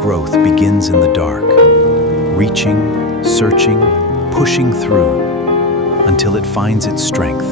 Growth begins in the dark, reaching, searching, pushing through, until it finds its strength.